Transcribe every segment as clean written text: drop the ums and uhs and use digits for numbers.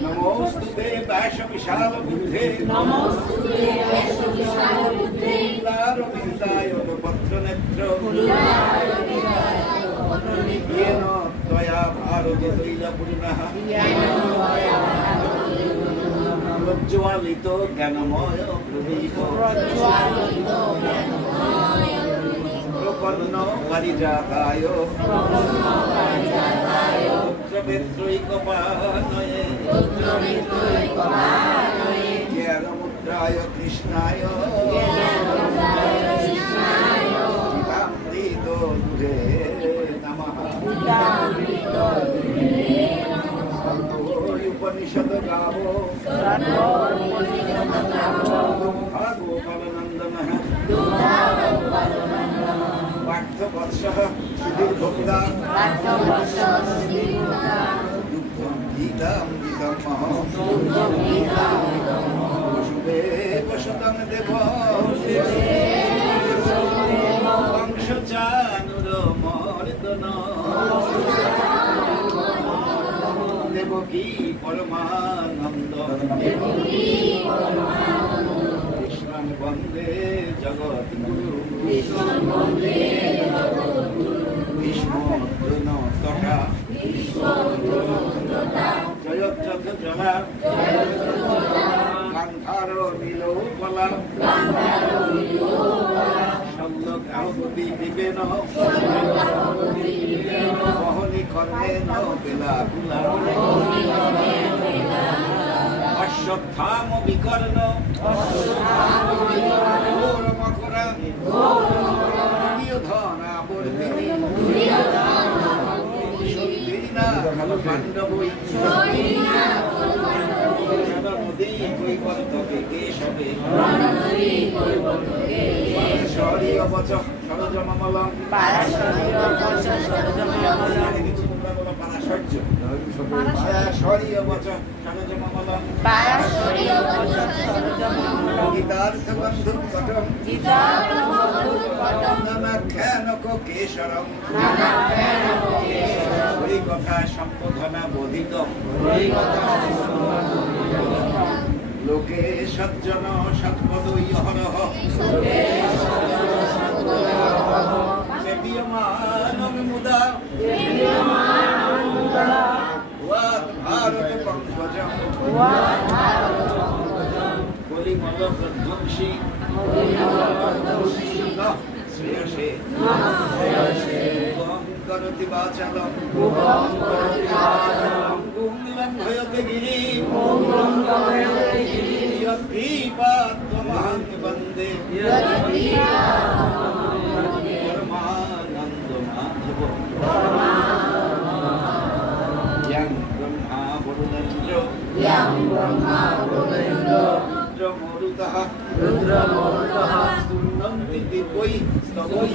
नमोस्तुते वैश विशाल बुद्धे पत्र नेत्र येन त्वया भारत तैलपूर्णः प्रज्वालितो ज्ञानमय प्रदीप प्रपन्नो परिजाताय पुत्रवेत्रैकपाणये ज्ञानमुद्राय कृष्णाय गीतामृतो दुहे नमः उपनिषद गावो गोपालनन्दनः वाक्यवत्सः सुधीर्भोक्ता गीतं वसुदेव सुतं देव वंशचानुरमर्दन देवकी परमानंद कृष्णं वन्दे जगद्गुरु भीष्मोऽर्जुन तथा जयद्रथ जला गान्धार नीलोपला शल्यकावती विपेन मोहनी कर्णेन बेलाकुला अश्वत्थाम विकर्ण घोरमकरा दुर्योधनावर्तिनी शक्तिना खलु पाण्डवै नदी কৈবর্তকে কেশবে পারাশরীয় বচ সরজমমলং পারাশরীয় বচ সরজমমলং কিছু তোমরা বলো পারাশর্য পারাশরীয় বচ সরজমমলং পারাশরীয় বচ সরজমমলং গীতার্থ বন্ধু কটম গীতার্থ বন্ধু কটম নানাখ্যানক কেশরম নানাখ্যানক কেশরম হরি কথা সম্বোধনা বোধিত হরি কথা লোকে সজ্জন সৎপদৈ অহরহ সেবিয়মানং মুদা ওয়াত ভারত পঙ্কজম কলিমল প্রধ্বংসী শ্রেয়সে করতি বাচালম গুং লঙ্ঘয়তে গিরি यद्दीपात्महं वन्दे परमानन्द माधव यं ब्रह्मा वरुणेन्द्र रुद्रमरुतः स्तुवन्ति दिव्यै स्तवै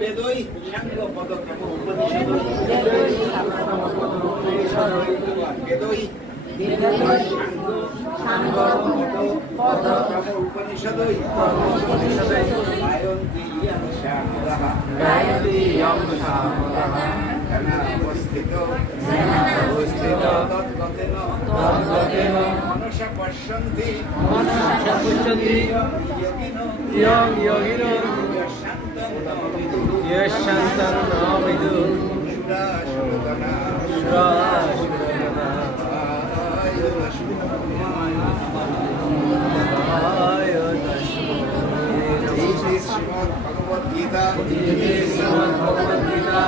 वेदै शङ्खपदक्रम उपनिषदै उपनिषदों मनसा पश्यन्ति यशान्तं न विदुः श्रीमद्भगवद्गीता श्रीमद्भगवद्गीता